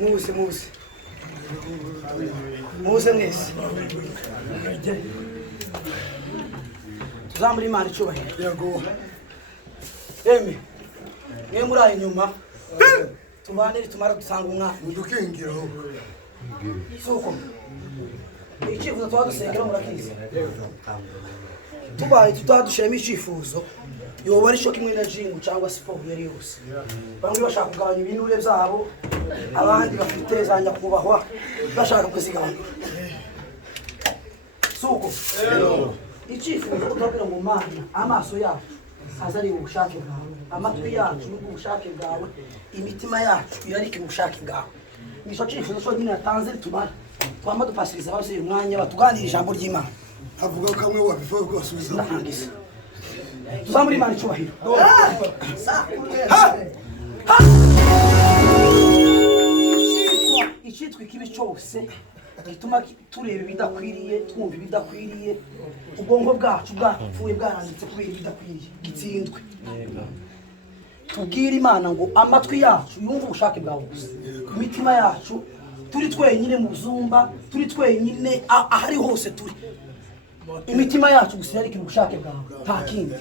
muze mwese tuzamuri Imana icyubahiro yego eme mwe muri ayo nyuma tubanire tumara dusanga umwana udukingiraho suko icyifuzo twadusengera murakiza tubaye tutadushiramo icyifuzo yoba ari cyo kimwe na jingu cyangwa siporo yari yose bamwe bashaka kugabanya ibinure byabo abandi bafite za nyakubahwa bashaka kuzigabanya suko icyifuzo utabwira ngo Mana amaso yacu azari ubushake bwawe amatwi yacu ubushake bwawe imitima yacu irarike ubushake bwawe nico cyifuzo cyo nyine yatanze tumara twama dupasiriza abavyeyi umwanya batuganira ijambo ry'Imana avuga kamwe wabivuga kwasubiza ndahangiza tuzamuri Imana icyubahiro icyitwa ikibi cyose gituma tureba ibidakwiriye twumva ibidakwiriye ubwonko bwacu bwapfuye bwaranditse kubera ibidakwiriye gitsindwe tubwire Imana ngo amatwi yacu yumva ubushake bwawe gusa imitima yacu turi twenyine mu zumba turi twenyine ahari hose turi imitima yacu gusa ariko ubushake bwawe nta kindi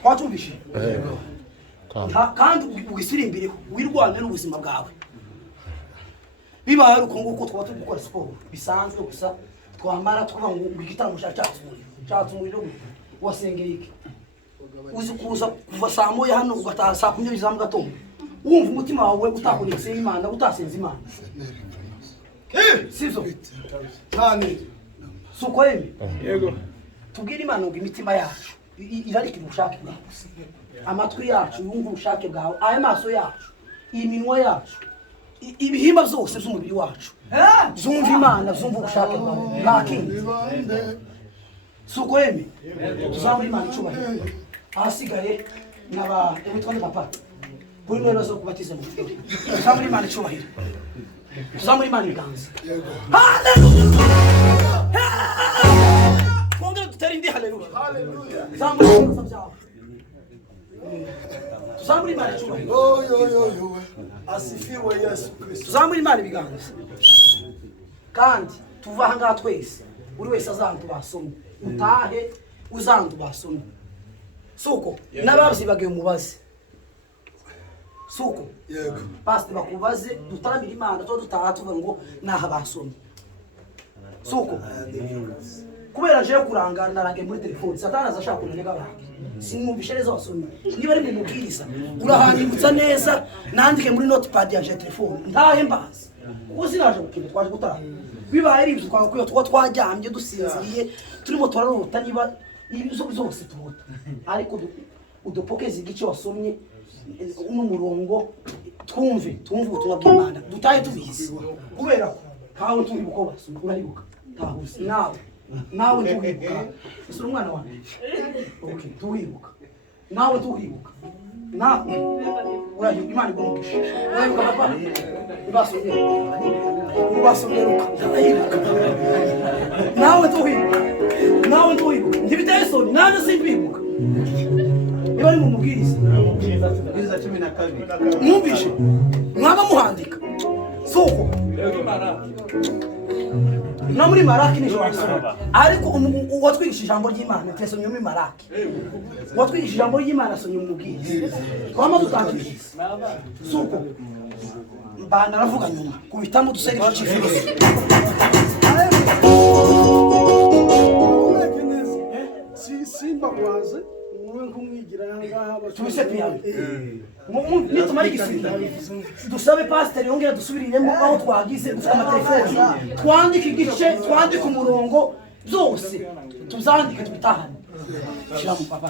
twatumvishe kandi ugisirimbire wirwane n'ubuzima bwawe bibaye uko nguko twaba turi gukora siporo bisanzwe gusa twamara twuba ngo igitaramo cyatse umuriro wasengeye iki uzi kuza kuva saa moya hano ugataha saa 10 za mu gatondo wumva umutima wawe utakunitse Imana utasenze Imana sivyo cyane suko yemi yego tubwire Imana ngo imitima yacu irarike ubushake bwawe amatwi yacu yumva ubushake bwawe aya maso yacu iminwa yacu ibihimba byose by'umubiri wacu zumva Imana zumva ubushake bwawe nakindi suko yemi tuzamuri Imana icyubahiro ahasigaye naba witwa papa kuri mwe nazo kubatiza mu mutwe tuzamuri Imana icyubahiro tuzamuri Imana iganza haleluya kongera dutera indi haleluya tuzamuri Imana byawe tuzamuri Imana icyubahiro yo asifiwe Yesu Kristo tuzamuri Imana ibiganza kandi tuva aha ngaha twese buri wese azantu basomye utahe uzantu basomye suko n'abavyibagiye umubaze suko yego pastor bakubaze dutaramira Imana to dutaha tuvuga ngo naha basomye suko kubera je kurangara narange muri telefone satana azashaka kunanega abantu sinumvishe neza wasomye niba ari mu mubwiriza urahandibutsa neza nandike muri notepad ya telefone ntahe mbazi uko sinaje gukina twaje gutaha bibaye ari ibyo twakwiye twajyambye dusinziriye turimo turarota niba ibizo byose turota ariko udupokeze igice wasomye n'umurongo twumve ubutumwa bw'Imana dutahe tubizi kubera ko ntawe turi uko basomye uraribuka tahusi nawe tuhibuka ese umwana wanjye okay tuhibuka nawe tuhibuka nawe urahibuka Imana igumugisha urahibuka papa ibasomye nawe tuhibuka ntibiteye isoni naje simbibuka niba ari mu mubwiriza 12 mwumvishe mwaba muhandika soko no muri Maraki nijo wasoma ariko uwatwigisha ijambo ry'Imana twesomye muri Maraki uwatwigisha ijambo ry'Imana asomye mu mubwiriza twama dutangije soko mbana aravuga nyuma kubitamo dusenge cyifuzo simba kwaze kumwigira ngaha tubise piyano nitumara igisinda dusabe pastor yongera dusubiriremo aho twagize dufite amatelefoni twandike igice twandike umurongo byose tuzandike tubitahane shira mu papa